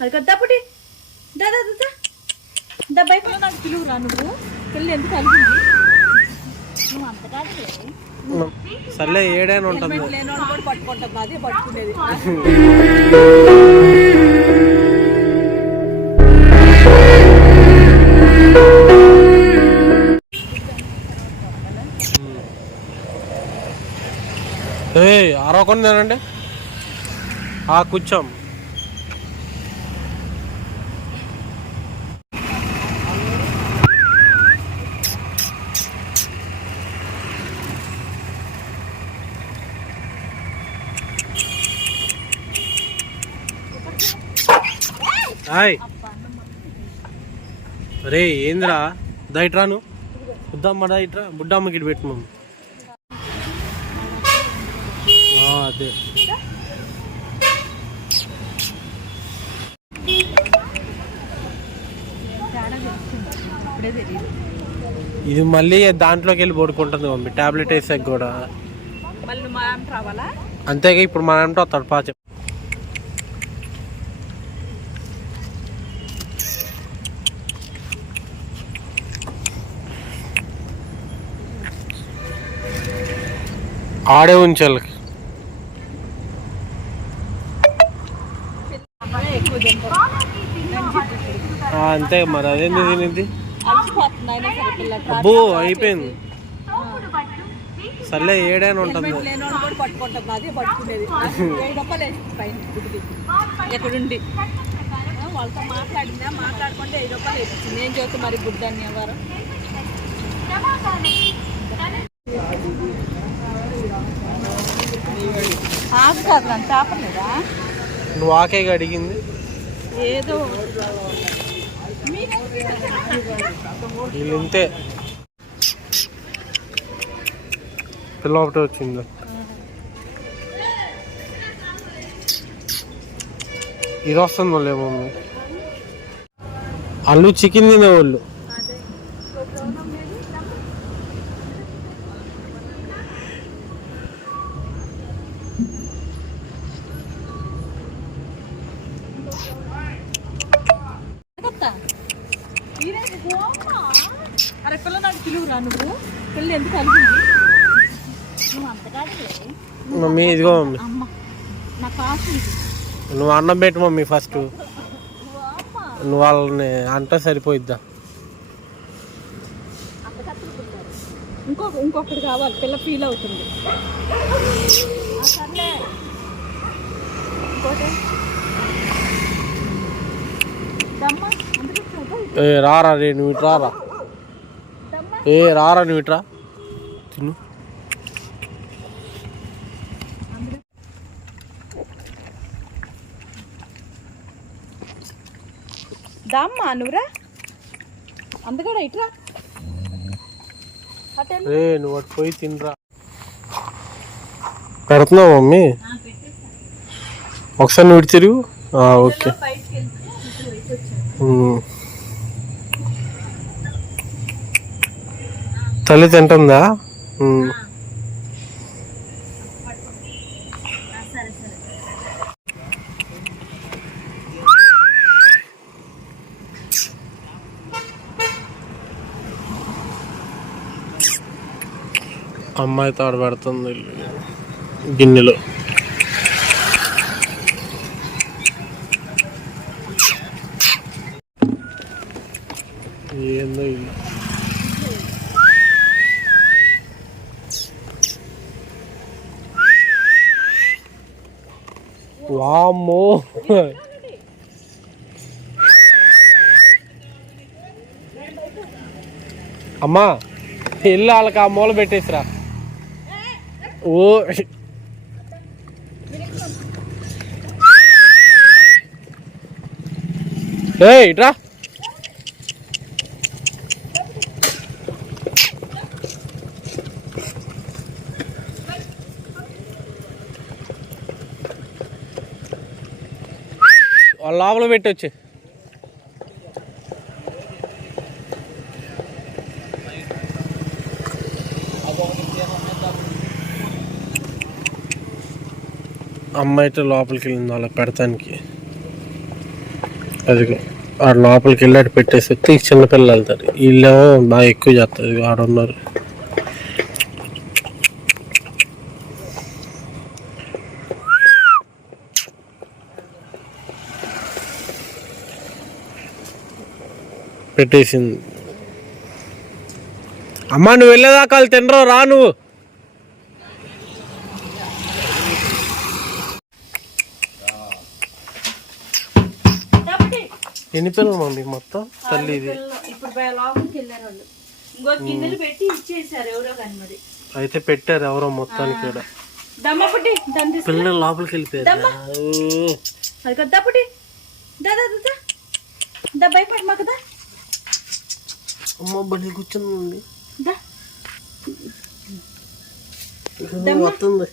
అది కదా పుట్టి. దా దా దా, దా. దా బయట నాకు పిలువురా నువ్వు? పిల్లలు ఎందుకు కలిగింది నువ్వు అంత కాదు సర్లే ఏడైనా ఉంటుంది. పట్టుకుంటాం అదే పట్టుకునేది. ఏ అరవకుండా తినండి. ఆ కూర్చోం. హాయ్. రే ఏందిరా? దయట్రాను బుద్దమ్మ దయట్రా బుడ్డమ్మకి పెట్టు మమ్మీ. అదే. ఇది మళ్ళీ దాంట్లోకి వెళ్ళి పడుకుంటుంది మమ్మీ. టాబ్లెట్ వేసాక కూడా. అంతేగా ఇప్పుడు మన అంటే వస్తాడు పాచ. ఆడే ఉంచాలి అంతే మరి అదేంది తినింది అబ్బో అయిపోయింది. సర్లే ఏడైనా ఉంటుంది. పట్టుకునేది ఎక్కడుండి వాళ్ళతో మాట్లాడిందా మాట్లాడుకుంటే ఐదు రూపాయలు వేసి నేను చూస్తే మరి గుడ్ అని ఆకు కాదు నన్ను చేపలేదా నువ్వు ఆకేగా అడిగింది. ఏదో. వీళ్ళు ఇంతే పిల్ల ఒకటి వచ్చింది. ఇది వస్తుంది వాళ్ళు మమ్మీ వాళ్ళు చికెన్ తినేవాళ్ళు. నాకు పిలువురా నువ్వు. ఎందుకు కలిగింది మమ్మీ ఇదిగో మమ్మీ. అమ్మ. నా కాసు ఇది. నువ్వు అన్నం పెట్టు మమ్మీ ఫస్ట్. నువ్వు వాళ్ళని అంటే సరిపోయిద్దా? ఇంకొక ఇంకొకటి కావాలి. పిల్ల ఫీల్ అవుతుంది. రారా రే నువ్వు రారా. ఏ రారా నువ్వు ఇట్రా. తిను. దమ్మా నువ్వురా. అందుకడా ఇట్రా. రే నువ్వు అటు పోయి తినరా. పెడుతున్నావు మమ్మీ? ఒకసారి నువ్వు తిరుగు. ఓకే. తల్లి తింటుందా? అమ్మాయి తాడు పెడుతుంది గిన్నెలో. ఏందో ఇల్లు వామ్మో. అమ్మా ఇల్లు వాళ్ళకి ఆ మూల పెట్టేసిరా. ఓ. ఏ ఇట్రా లోపల పెట్టొచ్చు. అమ్మాయితో లోపలికి వెళ్ళింది వాళ్ళ పెడతానికి. అది ఆడ లోపలికి వెళ్ళి అటు పెట్టేసి వస్తే ఈ చిన్నపిల్లలు వెళ్తారు వీళ్ళేమో బాగా ఎక్కువ చేస్తారు ఆడున్నారు. పెట్టేసింది. అమ్మా నువ్వు వెళ్ళేదాకా వాళ్ళు తినరు రా నువ్వు. ఎన్ని పిల్లలు మమ్మీ మొత్తం? తల్లి ఇది. అయితే పెట్టారు ఎవరో మొత్తానికి పిల్లలు లోపలికి వెళ్ళిపోయారు. కదా దప్పుటి దా దా దా, దా దా భయపడి మాకు దా అమ్మ బడి కూర్చుంది. దా. వస్తుంది.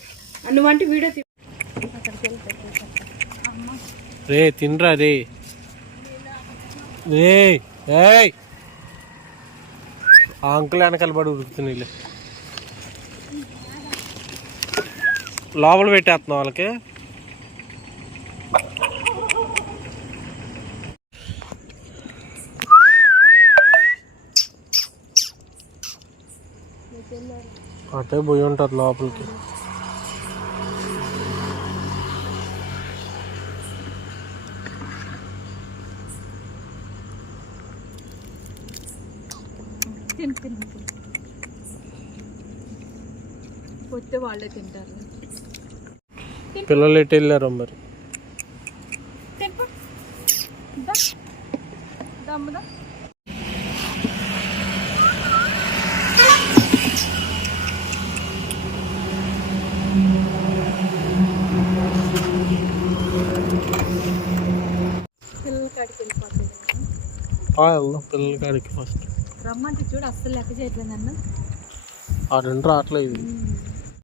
నువ్వంటే వీడియో తీ రే తినరా రే. రే ఏయ్. ఆ అంకుల్ వెనకాల పడి ఉరుకుతున్నాయిలే. లోపల పెట్టేస్తున్నావు వాళ్ళకి. అటే పోయి ఉంటారు లోపలికి. పోతే వాళ్ళే తింటారు. పిల్లలు ఎటు వెళ్ళారు మరి? దమ్ముదా వెళ్దాం పిల్లల కాడికి ఫస్ట్ రమ్మంటే చూడు అస్సలు లెక్క చేయట్లేదు నన్ను. ఆ రెండు రావట్లేదు.